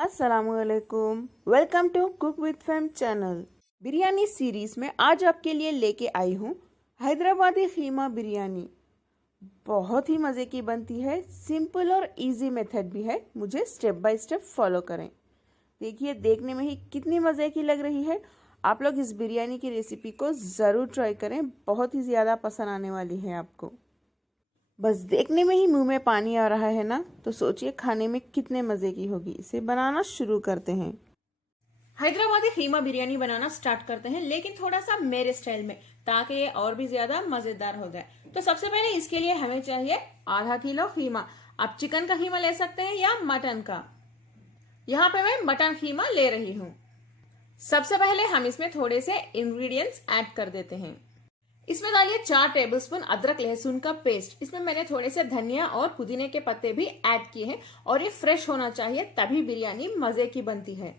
अस्सलामुअलैकुम, welcome to cook with fam channel. Biryani series में आज आपके लिए लेके आई हूँ हैदराबादी खीमा बिरयानी। बहुत ही मज़े की बनती है, सिंपल और इजी मेथड भी है। मुझे स्टेप बाय स्टेप फॉलो करें। देखिए, देखने में ही कितनी मज़े की लग रही है। आप लोग इस बिरयानी की रेसिपी को ज़रूर ट्राई करें, बहुत ही ज़्यादा पसंद आने वाली है आपको। बस देखने में ही मुंह में पानी आ रहा है ना, तो सोचिए खाने में कितने मजे की होगी। इसे बनाना शुरू करते हैं। हैदराबादी खीमा बिरयानी बनाना स्टार्ट करते हैं, लेकिन थोड़ा सा मेरे स्टाइल में, ताकि ये और भी ज्यादा मजेदार हो जाए। तो सबसे पहले इसके लिए हमें चाहिए आधा किलो खीमा। आप चिकन का खीमा ले सकते हैं या मटन का। यहाँ पे मैं मटन खीमा ले रही हूँ। सबसे पहले हम इसमें थोड़े से इंग्रेडिएंट्स ऐड कर देते हैं। इसमें डालिए 4 टेबलस्पून अदरक लहसुन का पेस्ट। इसमें मैंने थोड़े से धनिया और पुदीने के पत्ते भी ऐड किए हैं, और ये फ्रेश होना चाहिए, तभी बिरयानी मजे की बनती है।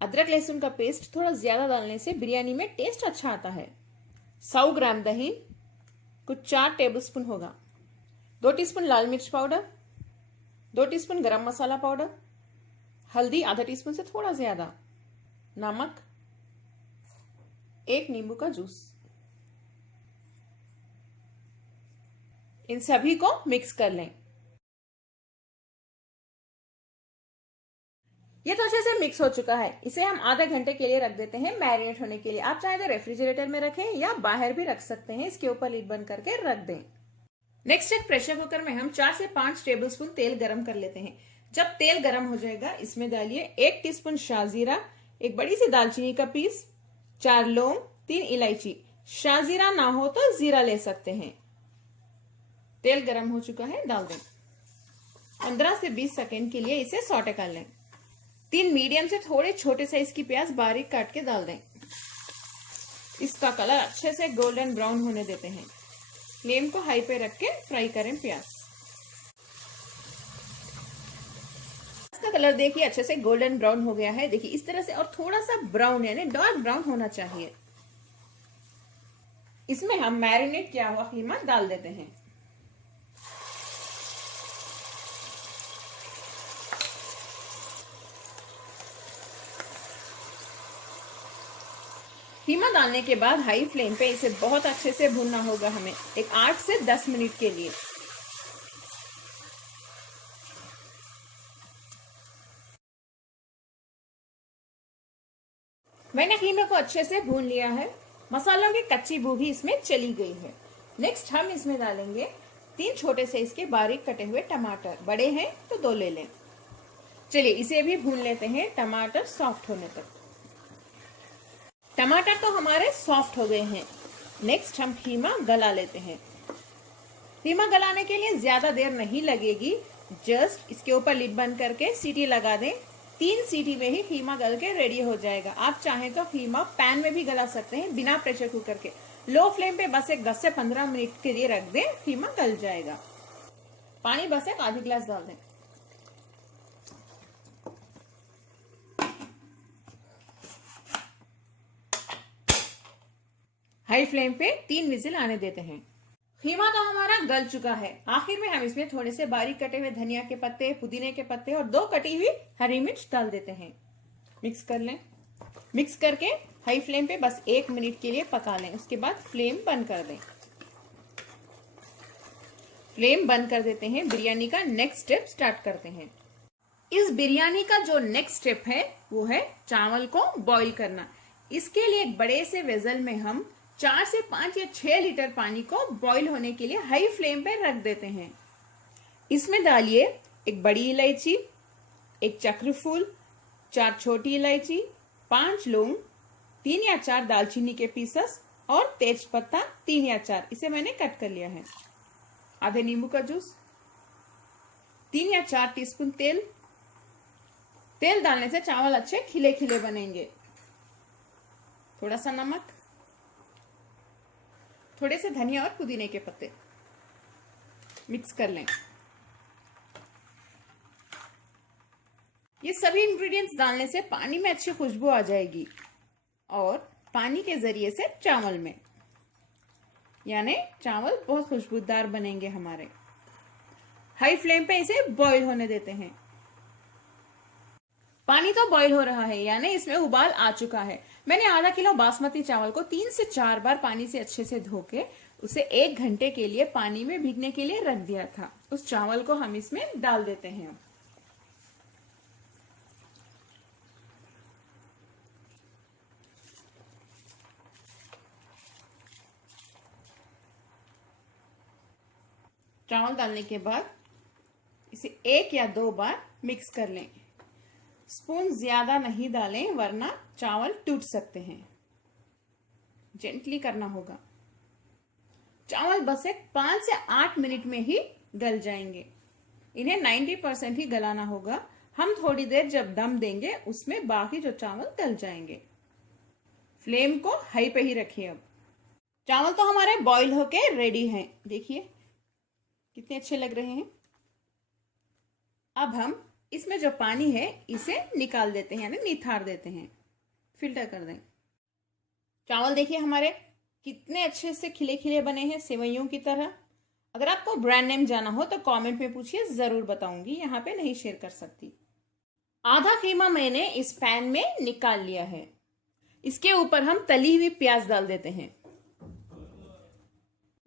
अदरक लहसुन का पेस्ट थोड़ा ज्यादा डालने से बिरयानी में टेस्ट अच्छा आता है। 100 ग्राम दही, कुछ 4 टेबलस्पून होगा। 2 टीस्पून लाल मिर्च पाउडर, 2 टीस्पून गरम मसाला पाउडर, हल्दी आधा टीस्पून से थोड़ा ज्यादा, नमक, 1 नींबू का जूस। इन सभी को मिक्स कर लें। ये तो अच्छे से मिक्स हो चुका है। इसे हम आधे घंटे के लिए रख देते हैं मैरिनेट होने के लिए। आप चाहे तो रेफ्रिजरेटर में रखें या बाहर भी रख सकते हैं। इसके ऊपर लिड बंद करके रख दें। नेक्स्ट एक प्रेशर कुकर में हम 4 से 5 टेबलस्पून तेल गरम कर लेते हैं। जब तेल गरम हो जाएगा, इसमें डालिए 1 टीस्पून शाहजीरा, एक बड़ी सी दालचीनी का पीस, 4 लौंग, 3 इलायची। शाहजीरा ना हो तो जीरा ले सकते हैं। तेल गरम हो चुका है, डाल दें। 15 से 20 सेकेंड के लिए इसे सौटे कर लें। 3 मीडियम से थोड़े छोटे साइज की प्याज बारीक काट के डाल दें। इसका कलर अच्छे से गोल्डन ब्राउन होने देते हैं। फ्लेम को हाई पे रख के फ्राई करें प्याज। इसका कलर देखिए अच्छे से गोल्डन ब्राउन हो गया है। देखिए इस तरह से, और थोड़ा सा ब्राउन यानी डार्क ब्राउन होना चाहिए। इसमें हम मैरिनेट किया हुआ खीमा डाल देते हैं। खीमा डालने के बाद हाई फ्लेम पे इसे बहुत अच्छे से भूनना होगा हमें, एक 8 से 10 मिनट के लिए। मैंने खीमे को अच्छे से भून लिया है। मसालों की कच्ची बू भी इसमें चली गई है। नेक्स्ट हम इसमें डालेंगे 3 छोटे साइज के बारीक कटे हुए टमाटर। बड़े हैं तो 2 ले लें। चलिए इसे भी भून लेते हैं टमाटर सॉफ्ट होने तक। टमाटर तो हमारे सॉफ्ट हो गए हैं। नेक्स्ट हम खीमा गला लेते हैं। खीमा गलाने के लिए ज्यादा देर नहीं लगेगी। जस्ट इसके ऊपर लिड बंद करके सीटी लगा दें। 3 सीटी में ही खीमा गल के रेडी हो जाएगा। आप चाहें तो खीमा पैन में भी गला सकते हैं बिना प्रेशर कुकर के। लो फ्लेम पे बस एक 10 से 15 मिनट के लिए रख दें, खीमा गल जाएगा। पानी बस एक आधी गिलास डाल दें। हाई फ्लेम पे 3 विजिल आने देते हैं। खीमा तो हमारा गल चुका है। आखिर में हम इसमें थोड़े से बारीक कटे हुए धनिया के पत्ते, पुदीने के पत्ते और 2 कटी हुई हरी मिर्च डाल देते हैं। मिक्स कर लें। मिक्स करके हाई फ्लेम पे बस 1 मिनट के लिए पका लें। उसके बाद फ्लेम बंद कर दें। फ्लेम बंद कर देते हैं। बिरयानी का नेक्स्ट स्टेप स्टार्ट करते हैं। इस बिरयानी का जो नेक्स्ट स्टेप है वो है चावल को बॉईल करना। इसके लिए एक बड़े से वेसल में हम 4 से 5 या 6 लीटर पानी को बॉईल होने के लिए हाई फ्लेम पे रख देते हैं। इसमें डालिए एक बड़ी इलायची, एक चक्रफूल, 4 छोटी इलायची, 5 लौंग, 3 या 4 दालचीनी के पीसेस और तेज पत्ता 3 या 4। इसे मैंने कट कर लिया है। आधे नींबू का जूस, 3 या 4 टीस्पून तेल। तेल डालने से चावल अच्छे खिले खिले बनेंगे। थोड़ा सा नमक, थोड़े से धनिया और पुदीने के पत्ते। मिक्स कर लें। ये सभी इंग्रेडिएंट्स डालने से पानी में अच्छी खुशबू आ जाएगी, और पानी के जरिए से चावल में, यानी चावल बहुत खुशबूदार बनेंगे हमारे। हाई फ्लेम पे इसे बॉईल होने देते हैं। पानी तो बॉईल हो रहा है, यानी इसमें उबाल आ चुका है। मैंने आधा किलो बासमती चावल को 3 से 4 बार पानी से अच्छे से धो के उसे 1 घंटे के लिए पानी में भीगने के लिए रख दिया था। उस चावल को हम इसमें डाल देते हैं। चावल डालने के बाद इसे 1 या 2 बार मिक्स कर लें। स्पून ज्यादा नहीं डालें वरना चावल टूट सकते हैं। जेंटली करना होगा। चावल बस एक 5 से 8 मिनट में ही गल जाएंगे। इन्हें 90% ही गलाना होगा। हम थोड़ी देर जब दम देंगे उसमें बाकी जो चावल गल जाएंगे। फ्लेम को हाई पे ही रखिए। अब चावल तो हमारे बॉईल होके रेडी हैं। देखिए कितने अच्छे लग रहे हैं। अब हम इसमें जो पानी है इसे निकाल देते हैं, यानी निथार देते हैं, फिल्टर कर दें। चावल देखिए हमारे कितने अच्छे से खिले खिले बने हैं, सेवइयों की तरह। अगर आपको ब्रांड नेम जाना हो तो कमेंट में पूछिए, जरूर बताऊंगी, यहाँ पे नहीं शेयर कर सकती। आधा कीमा मैंने इस पैन में निकाल लिया है। इसके ऊपर हम तली हुई प्याज डाल देते हैं।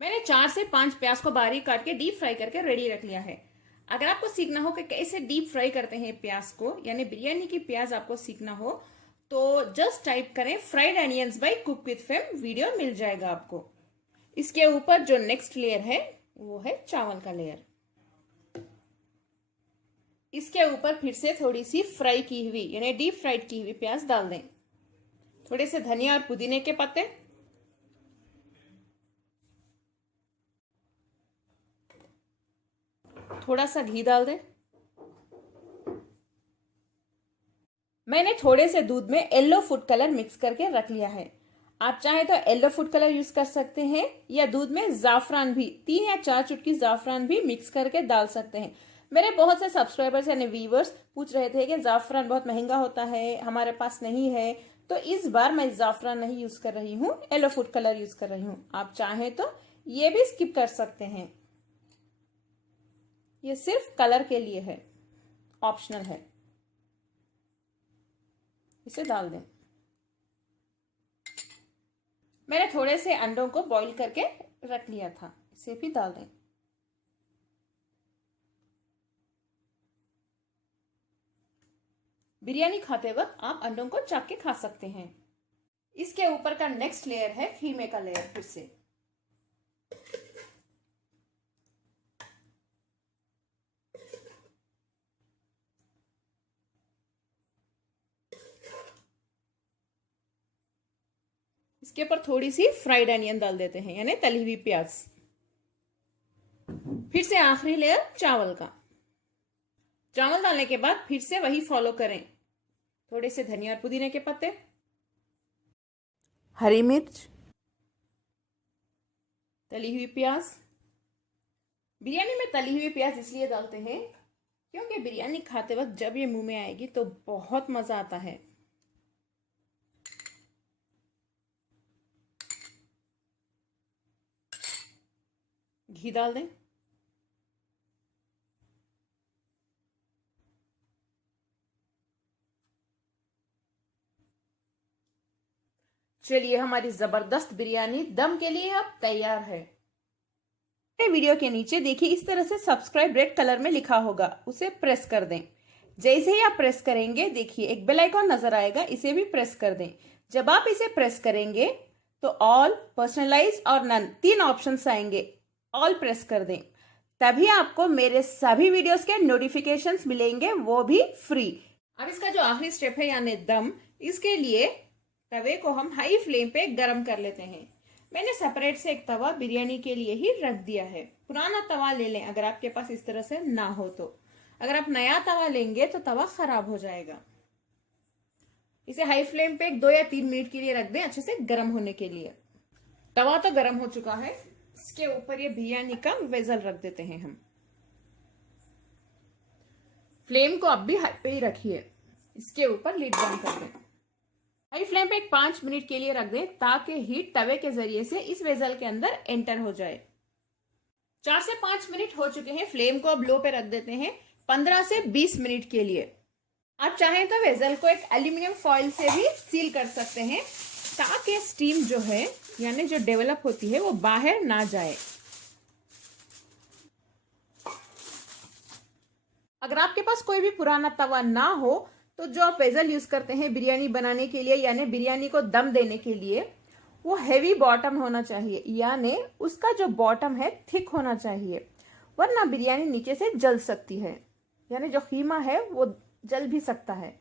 मैंने 4 से 5 प्याज को बारीक काट के डीप फ्राई करके रेडी रख लिया है। अगर आपको सीखना हो कि कैसे डीप फ्राई करते हैं प्याज को, यानी बिरयानी की प्याज आपको सीखना हो, तो जस्ट टाइप करें fried onions by cook with fame, video मिल जाएगा आपको। इसके ऊपर जो नेक्स्ट लेयर है वो है चावल का लेयर। इसके ऊपर फिर से थोड़ी सी फ्राई की हुई यानी डीप फ्राइड की हुई प्याज डाल दें। थोड़े से धनिया और पुदीने के पत्ते, थोड़ा सा घी डाल दें। मैंने थोड़े से दूध में येलो फूड कलर मिक्स करके रख लिया है। आप चाहे तो येलो फूड कलर यूज कर सकते हैं या दूध में जाफरान भी 3 या 4 चुटकी जाफरान भी मिक्स करके डाल सकते हैं। मेरे बहुत से सब्सक्राइबर्स यानी व्यूवर्स पूछ रहे थे कि जाफरान बहुत महंगा होता है, हमारे पास नहीं है, तो इस बार मैं जाफरान नहीं यूज कर रही हूँ, येलो फूड कलर यूज कर रही हूँ। आप चाहे तो ये भी स्किप कर सकते हैं, ये सिर्फ कलर के लिए है, ऑप्शनल है। इसे डाल दें। मैंने थोड़े से अंडों को बॉईल करके रख लिया था, इसे भी डाल दें। बिरयानी खाते वक्त आप अंडों को चाक के खा सकते हैं। इसके ऊपर का नेक्स्ट लेयर है खीमे का लेयर। फिर से इसके ऊपर थोड़ी सी फ्राइड अनियन डाल देते हैं, यानी तली हुई प्याज। फिर से आखिरी लेयर चावल का। चावल डालने के बाद फिर से वही फॉलो करें। थोड़े से धनिया और पुदीने के पत्ते, हरी मिर्च, तली हुई प्याज। बिरयानी में तली हुई प्याज इसलिए डालते हैं क्योंकि बिरयानी खाते वक्त जब ये मुंह में आएगी तो बहुत मजा आता है। घी डाल दें। चलिए हमारी जबरदस्त बिरयानी दम के लिए अब तैयार है। वीडियो के नीचे देखिए इस तरह से सब्सक्राइब रेड कलर में लिखा होगा, उसे प्रेस कर दें। जैसे ही आप प्रेस करेंगे देखिए एक बेल आइकॉन नजर आएगा, इसे भी प्रेस कर दें। जब आप इसे प्रेस करेंगे तो ऑल, पर्सनलाइज और नन 3 ऑप्शंस आएंगे। ऑल प्रेस कर दें, तभी आपको मेरे सभी वीडियोस के नोटिफिकेशंस मिलेंगे, वो भी फ्री। अब इसका जो आखिरी स्टेप है यानी दम, इसके लिए तवे को हम हाई फ्लेम पे गरम कर लेते हैं। मैंने सेपरेट से एक तवा बिरयानी के लिए ही रख दिया है। पुराना तवा ले लें अगर आपके पास इस तरह से ना हो तो। अगर आप नया तवा लेंगे तो तवा खराब हो जाएगा। इसे हाई फ्लेम पे 2 या 3 मिनट के लिए रख दें, अच्छे से गर्म होने के लिए। तवा तो गर्म हो चुका है। इसके ऊपर ये बिरयानी का वेजल रख देते हैं हम। फ्लेम को अब भी हाई पे ही रखिए। इसके ऊपर लिड बंद कर दें। हाई फ्लेम पे 5 मिनट के लिए रख दें ताकि हीट तवे के जरिए से इस वेजल के अंदर एंटर हो जाए। 4 से 5 मिनट हो चुके हैं। फ्लेम को अब लो पे रख देते हैं 15 से 20 मिनट के लिए। आप चाहें तो वेसल को एक एल्यूमिनियम फॉइल से भी सील कर सकते हैं ताकि स्टीम जो है यानी जो डेवलप होती है वो बाहर ना जाए। अगर आपके पास कोई भी पुराना तवा ना हो तो जो आप वेसल यूज करते हैं बिरयानी बनाने के लिए यानी बिरयानी को दम देने के लिए, वो हैवी बॉटम होना चाहिए, यानी उसका जो बॉटम है थिक होना चाहिए, वरना बिरयानी नीचे से जल सकती है, यानी जो खीमा है वो जल भी सकता है।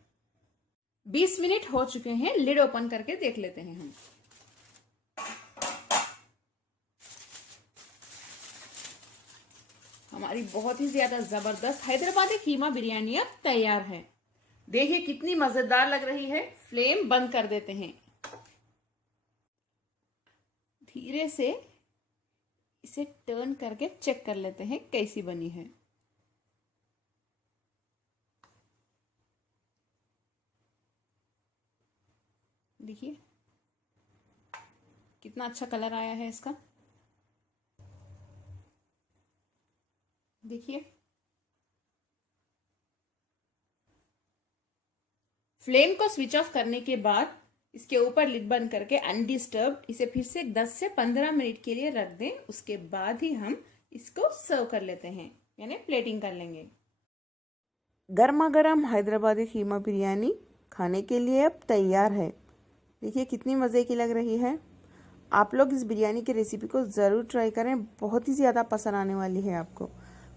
20 मिनट हो चुके हैं, लिड ओपन करके देख लेते हैं हम। हमारी बहुत ही ज्यादा जबरदस्त हैदराबादी कीमा बिरयानी अब तैयार है। देखिए कितनी मजेदार लग रही है। फ्लेम बंद कर देते हैं, धीरे से इसे टर्न करके चेक कर लेते हैं कैसी बनी है। देखिए कितना अच्छा कलर आया है इसका। देखिए फ्लेम को स्विच ऑफ करने के बाद इसके ऊपर लिड बंद करके अनडिस्टर्ब इसे फिर से 10 से 15 मिनट के लिए रख दें। उसके बाद ही हम इसको सर्व कर लेते हैं, यानी प्लेटिंग कर लेंगे। गर्मा गर्म हैदराबादी कीमा बिरयानी खाने के लिए अब तैयार है। देखिए कितनी मज़े की लग रही है। आप लोग इस बिरयानी की रेसिपी को ज़रूर ट्राई करें, बहुत ही ज़्यादा पसंद आने वाली है आपको।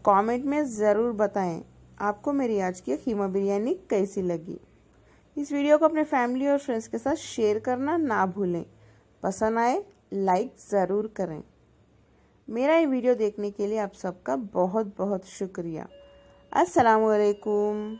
कमेंट में ज़रूर बताएं आपको मेरी आज की कीमा बिरयानी कैसी लगी। इस वीडियो को अपने फैमिली और फ्रेंड्स के साथ शेयर करना ना भूलें। पसंद आए लाइक ज़रूर करें। मेरा ये वीडियो देखने के लिए आप सबका बहुत बहुत शुक्रिया। अस्सलाम वालेकुम।